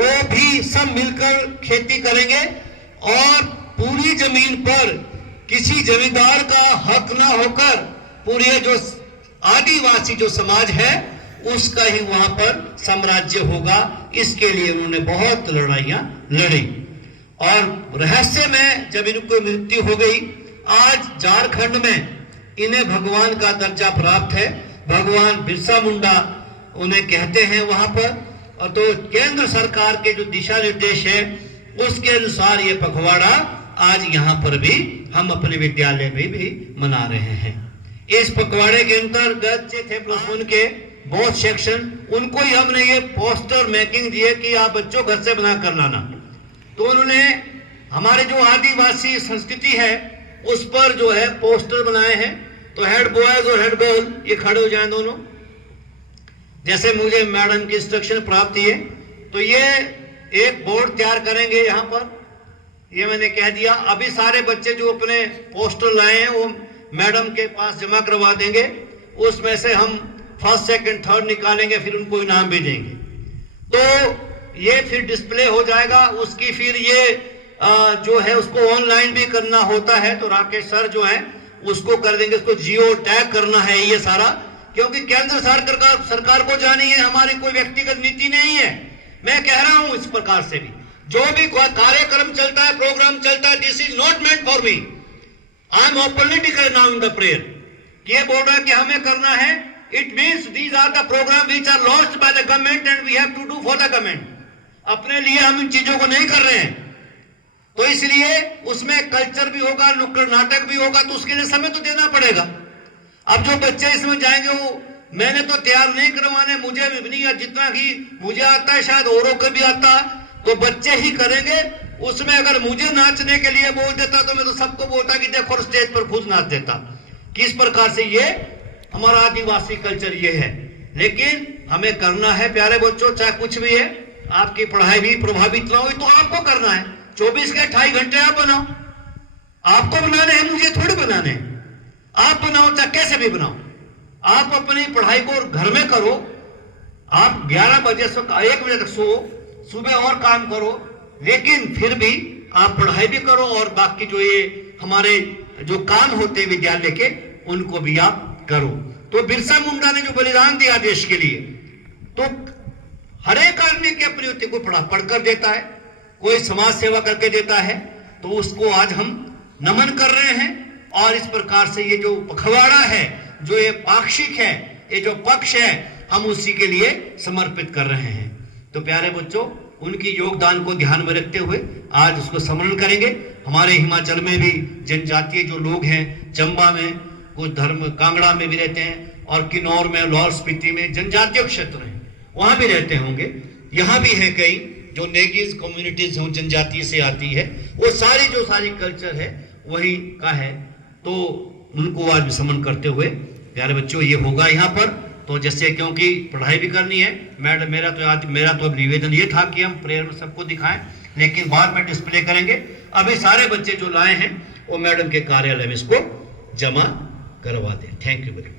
को भी सब मिलकर खेती करेंगे और पूरी जमीन पर किसी जमींदार का हक ना होकर पूरे जो आदिवासी जो समाज है उसका ही वहां पर साम्राज्य होगा। इसके लिए उन्होंने बहुत लड़ाइयां लड़ी और रहस्य में जब इनको मृत्यु हो गई, आज झारखंड में इन्हें भगवान का दर्जा प्राप्त है। भगवान बिरसा मुंडा उन्हें कहते हैं वहां पर। और तो केंद्र सरकार के जो दिशा निर्देश है उसके अनुसार ये पखवाड़ा आज यहाँ पर भी हम अपने विद्यालय में भी मना रहे हैं। इस पखवाड़े के अंतर्गत थे प्लस के बहुत सेक्शन, उनको ही हमने ये पोस्टर मेकिंग दिए कि आप बच्चों घर से बना कर लाना। तो उन्होंने हमारे जो आदिवासी संस्कृति है उस पर जो है पोस्टर बनाए हैं। तो हेड बॉयज और हेड गर्ल ये खड़े हो जाएं दोनों, जैसे मुझे मैडम की इंस्ट्रक्शन प्राप्त है। तो ये एक बोर्ड तैयार करेंगे यहाँ पर, ये मैंने कह दिया। अभी सारे बच्चे जो अपने पोस्टर लाए हैं वो मैडम के पास जमा करवा देंगे, उसमें से हम फर्स्ट सेकंड थर्ड निकालेंगे, फिर उनको इनाम भी देंगे। तो ये फिर डिस्प्ले हो जाएगा। उसकी फिर ये जो है उसको ऑनलाइन भी करना होता है, तो राकेश सर जो है उसको कर देंगे। उसको जियो टैग करना है ये सारा, क्योंकि केंद्र सरकार को जानी है, हमारी कोई व्यक्तिगत नीति नहीं है। मैं कह रहा हूं इस प्रकार से भी जो भी कार्यक्रम चलता है, प्रोग्राम चलता है, this is not meant for me, I am openly declare now in the prayer. ये बोल रहा है कि हमें करना है, it means these are the programme which are launched by the government and we have to do for the government. अपने लिए हम इन चीजों को नहीं कर रहे हैं, तो इसलिए उसमें कल्चर भी होगा, नुक्कड़ नाटक भी होगा, तो उसके लिए समय तो देना पड़ेगा। अब जो बच्चे इसमें जाएंगे वो मैंने तो तैयार नहीं करवाने, मुझे भी नहीं, जितना कि मुझे आता है शायद औरों को भी आता, तो बच्चे ही करेंगे। उसमें अगर मुझे नाचने के लिए बोल देता तो मैं तो सबको बोलता कि देखो स्टेज पर खुद नाच देता। किस प्रकार से ये हमारा आदिवासी कल्चर ये है। लेकिन हमें करना है प्यारे बच्चों, चाहे कुछ भी है, आपकी पढ़ाई भी प्रभावित ना हो तो आपको करना है। 24 के 28 घंटे आप बनाओ, आपको बनाने हैं, मुझे थोड़ी बनाने हैं। आप बनाओ चाहे कैसे भी बनाओ, आप अपनी पढ़ाई को घर में करो। आप 11 बजे से 1 बजे तक सो, सुबह और काम करो, लेकिन फिर भी आप पढ़ाई भी करो और बाकी जो ये हमारे जो काम होते हैं विद्यालय के उनको भी आप करो। तो बिरसा मुंडा ने जो बलिदान दिया देश के लिए, तो हर एक आदमी की अपनी होती, कोई पढ़कर देता है, कोई समाज सेवा करके देता है, तो उसको आज हम नमन कर रहे हैं। और इस प्रकार से ये जो पखवाड़ा है, जो ये पाक्षिक है, ये जो पक्ष है, हम उसी के लिए समर्पित कर रहे हैं। तो प्यारे बच्चों, उनकी योगदान को ध्यान में रखते हुए आज उसको स्मरण करेंगे। हमारे हिमाचल में भी जनजातीय जो लोग हैं, चंबा में कुछ धर्म, कांगड़ा में भी रहते हैं और किन्नौर में, लाहौल स्पीति में जनजातीय क्षेत्र हैं, वहां भी रहते होंगे। यहाँ भी है कई जो नेगीज कम्युनिटीज हैं, जनजातीय से आती है, वो सारी कल्चर है वही का है। तो उनको आज स्मरण करते हुए प्यारे बच्चों ये होगा यहाँ पर। तो जैसे क्योंकि पढ़ाई भी करनी है, मैडम मेरा तो अब निवेदन ये था कि हम प्रेयर में सबको दिखाएं, लेकिन बाद में डिस्प्ले करेंगे। अभी सारे बच्चे जो लाए हैं वो मैडम के कार्यालय में इसको जमा करवा दें। Thank you very much.